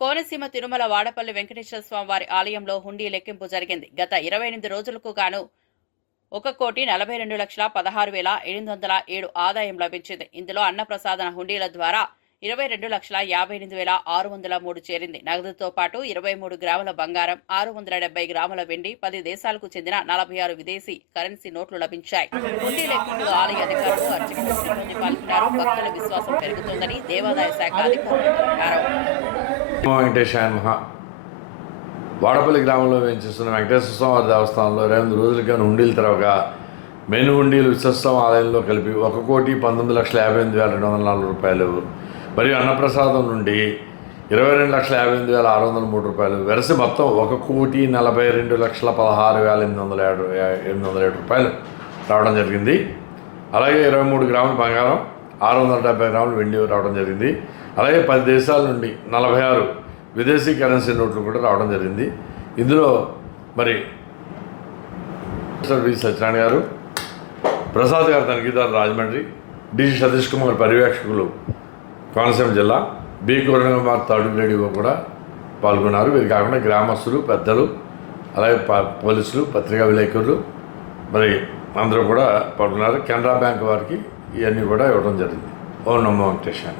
కోనసీమ తిరుమల వాడపల్లి వెంకటేశ్వర స్వామి వారి ఆలయంలో హుండీ లెక్కింపు జరిగింది. గత 28 రోజులకు గాను 1,42,16,807 ఆదాయం లభించింది. ఇందులో అన్నప్రసాదన హుండీల ద్వారా 22,58,603 చేరింది. నగదుతో పాటు 23 గ్రాముల బంగారం, 670 గ్రాముల వెండి, 10 దేశాలకు చెందిన 46 విదేశీ కరెన్సీ నోట్లు లభించాయి. హుండీ లెక్కింపులో ఆలయ అధికారులు, అర్చకులు, సిబ్బంది పాల్గొన్నారు. భక్తుల విశ్వాసం పెరుగుతోందని దేవాదాయ శాఖ అధికారులు తెలిపారు. వాడపల్లి గ్రామంలో వేయించేస్తున్న వెంకటేశ్వర స్వామి దేవస్థానంలో 28 రోజులుగా హుండీలు తెరవగా మెయిన్ హుండీలు విశ్వస్వామి ఆలయంలో కలిపి 1,19,58,204 రూపాయలు మరియు అన్నప్రసాదం నుండి 22,58,603 రూపాయలు వెరసి మొత్తం 1,42,16,807 రూపాయలు రావడం జరిగింది. అలాగే 23 గ్రాముల బంగారం, 670 గ్రాముల వెండి రావడం జరిగింది. అలాగే 10 దేశాల నుండి 46 విదేశీ కరెన్సీ నోట్లు కూడా రావడం జరిగింది. ఇందులో మరి వి సత్యనారాయణ గారు, ప్రసాద్ గారు తనిఖీదారు రాజమండ్రి, డిసి సతీష్ కుమార్ పర్యవేక్షకులు కోనసీమ జిల్లా, B Kiran Kumar third grade కూడా పాల్గొన్నారు. వీరు కాకుండా గ్రామస్తులు, పెద్దలు, అలాగే పోలీసులు, పత్రికా విలేకరులు మరి అందరూ కూడా పాల్గొన్నారు. కెనరా బ్యాంక్ వారికి ఇవన్నీ కూడా ఇవ్వడం జరిగింది. ఓం నమో వెంకటేశాయ.